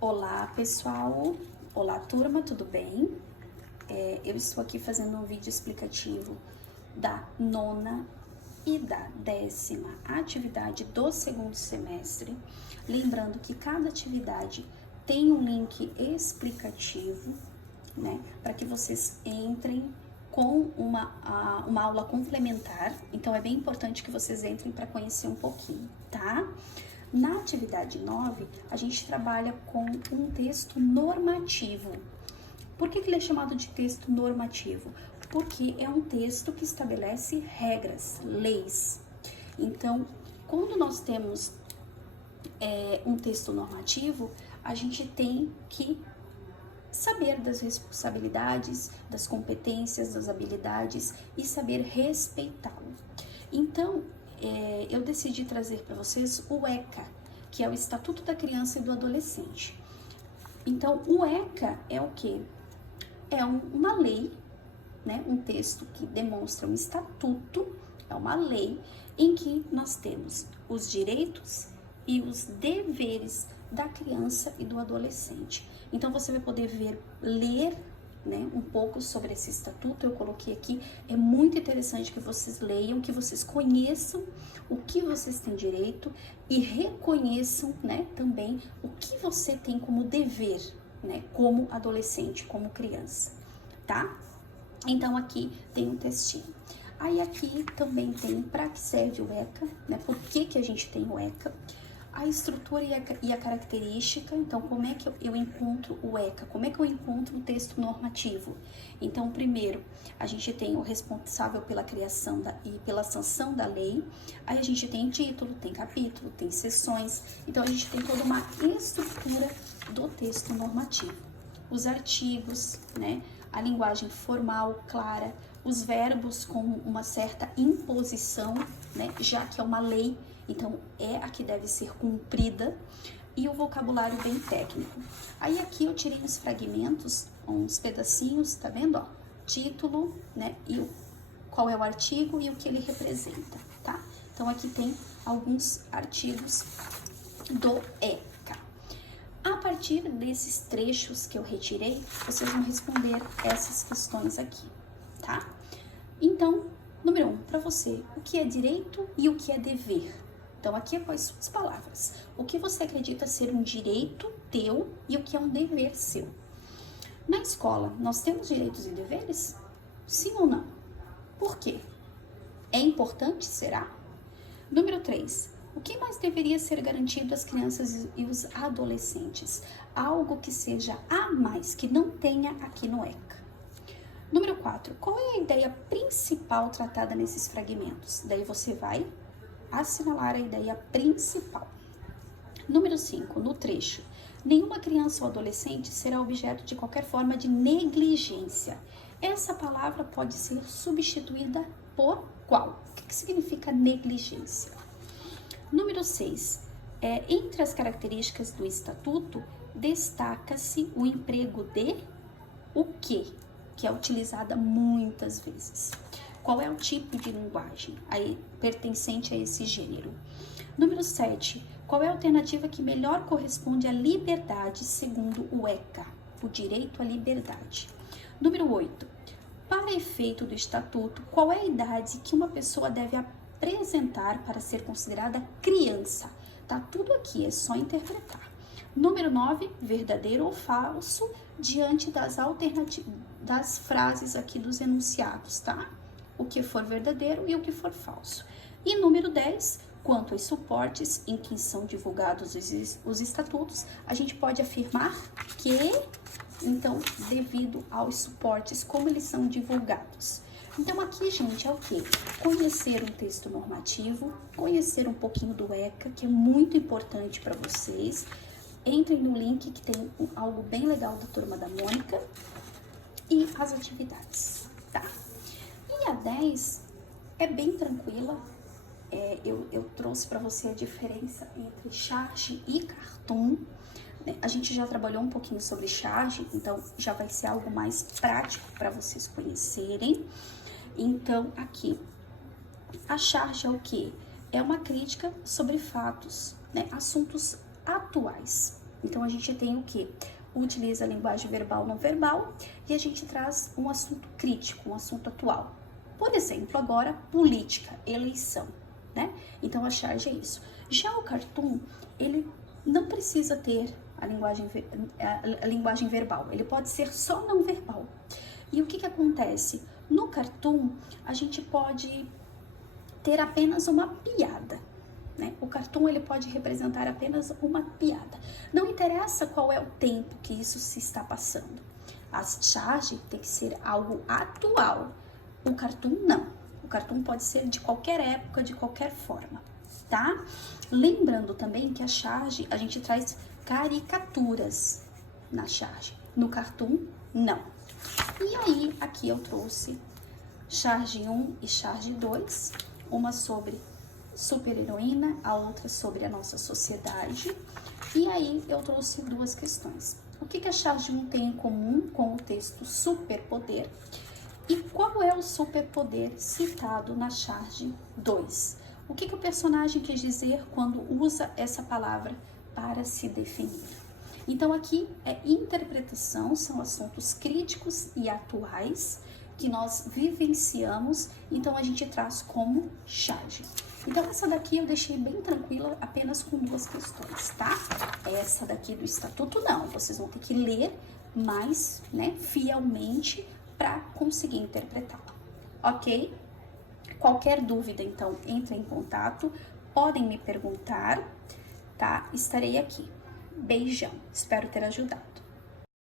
Olá, pessoal! Olá, turma, tudo bem? Eu estou aqui fazendo um vídeo explicativo da nona e da 10ª atividade do segundo semestre. Lembrando que cada atividade tem um link explicativo, né? Para que vocês entrem com uma aula complementar. Então, é bem importante que vocês entrem para conhecer um pouquinho, tá? Na atividade 9, a gente trabalha com um texto normativo. Por que ele é chamado de texto normativo? Porque é um texto que estabelece regras, leis. Então, quando nós temos um texto normativo, a gente tem que saber das responsabilidades, das competências, das habilidades e saber respeitá-lo. Então, eu decidi trazer para vocês o ECA, que é o Estatuto da Criança e do Adolescente. Então, o ECA é o quê? É uma lei, né? Um texto que demonstra um estatuto, é uma lei em que nós temos os direitos e os deveres da criança e do adolescente. Então, você vai poder ler, né, um pouco sobre esse estatuto. Eu coloquei aqui, é muito interessante que vocês leiam, que vocês conheçam o que vocês têm direito e reconheçam, né, também o que você tem como dever, né, como adolescente, como criança, tá? Então, aqui tem um textinho. Aí, aqui também tem para que serve o ECA, né, por que a gente tem o ECA, a estrutura e a característica. Então, como é que eu encontro o ECA? Como é que eu encontro o texto normativo? Então, primeiro, a gente tem o responsável pela criação e pela sanção da lei. Aí a gente tem título, tem capítulo, tem seções. Então, a gente tem toda uma estrutura do texto normativo. Os artigos, né? A linguagem formal, clara, os verbos com uma certa imposição, né? Já que é uma lei, então é a que deve ser cumprida, e o vocabulário bem técnico. Aí aqui eu tirei uns fragmentos, uns pedacinhos, tá vendo, ó? Título, né? E qual é o artigo e o que ele representa, tá? Então aqui tem alguns artigos do ECA. A partir desses trechos que eu retirei, vocês vão responder essas questões aqui, tá? Então, número 1, para você, o que é direito e o que é dever? Então, aqui é com as suas palavras. O que você acredita ser um direito teu e o que é um dever seu? Na escola, nós temos direitos e deveres? Sim ou não? Por quê? É importante, será? Número 3, o que mais deveria ser garantido às crianças e os adolescentes? Algo que seja a mais, que não tenha aqui no ECA. Número 4, qual é a ideia principal tratada nesses fragmentos? Daí você vai assinalar a ideia principal. Número 5, no trecho, nenhuma criança ou adolescente será objeto de qualquer forma de negligência. Essa palavra pode ser substituída por qual? O que significa negligência? Número 6, entre as características do estatuto, destaca-se o emprego de o quê? Que é utilizada muitas vezes. Qual é o tipo de linguagem aí pertencente a esse gênero? Número 7, qual é a alternativa que melhor corresponde à liberdade segundo o ECA, o direito à liberdade? Número 8, para efeito do estatuto, qual é a idade que uma pessoa deve apresentar para ser considerada criança? Tá tudo aqui, é só interpretar. Número 9, verdadeiro ou falso, diante das alternativas, das frases aqui dos enunciados, tá? O que for verdadeiro e o que for falso. E número 10, quanto aos suportes em que são divulgados os estatutos, a gente pode afirmar que, então, devido aos suportes, como eles são divulgados. Então, aqui, gente, é o quê? Conhecer um texto normativo, conhecer um pouquinho do ECA, que é muito importante para vocês. Entrem no link que tem algo bem legal da Turma da Mônica e as atividades, tá? E a 10 é bem tranquila. Eu trouxe para você a diferença entre charge e cartoon. A gente já trabalhou um pouquinho sobre charge, então já vai ser algo mais prático para vocês conhecerem. Então, aqui, a charge é o quê? É uma crítica sobre fatos, né, assuntos atuais. Então, a gente tem o quê? Utiliza a linguagem verbal não verbal e a gente traz um assunto crítico, um assunto atual. Por exemplo, agora, política, eleição, né? Então, a charge é isso. Já o cartoon, ele não precisa ter a linguagem verbal, ele pode ser só não verbal. E o que acontece? No cartoon, a gente pode ter apenas uma piada, né? O cartoon, ele pode representar apenas uma piada. Não interessa qual é o tempo que isso se está passando. A charge tem que ser algo atual. O cartoon, não. O cartoon pode ser de qualquer época, de qualquer forma, tá? Lembrando também que a charge, a gente traz caricaturas na charge. No cartoon, não. E aí, aqui eu trouxe charge 1 e charge 2, uma sobre super-heroína, a outra sobre a nossa sociedade. E aí, eu trouxe duas questões. O que a charge 1 tem em comum com o texto superpoder? E qual é o superpoder citado na charge 2? O que o personagem quis dizer quando usa essa palavra para se definir? Então, aqui é interpretação, são assuntos críticos e atuais que nós vivenciamos, então a gente traz como charge. Então, essa daqui eu deixei bem tranquila, apenas com duas questões, tá? Essa daqui do estatuto, não. Vocês vão ter que ler mais, né, fielmente para conseguir interpretar, ok? Qualquer dúvida, então, entre em contato, podem me perguntar, tá? Estarei aqui. Beijão, espero ter ajudado.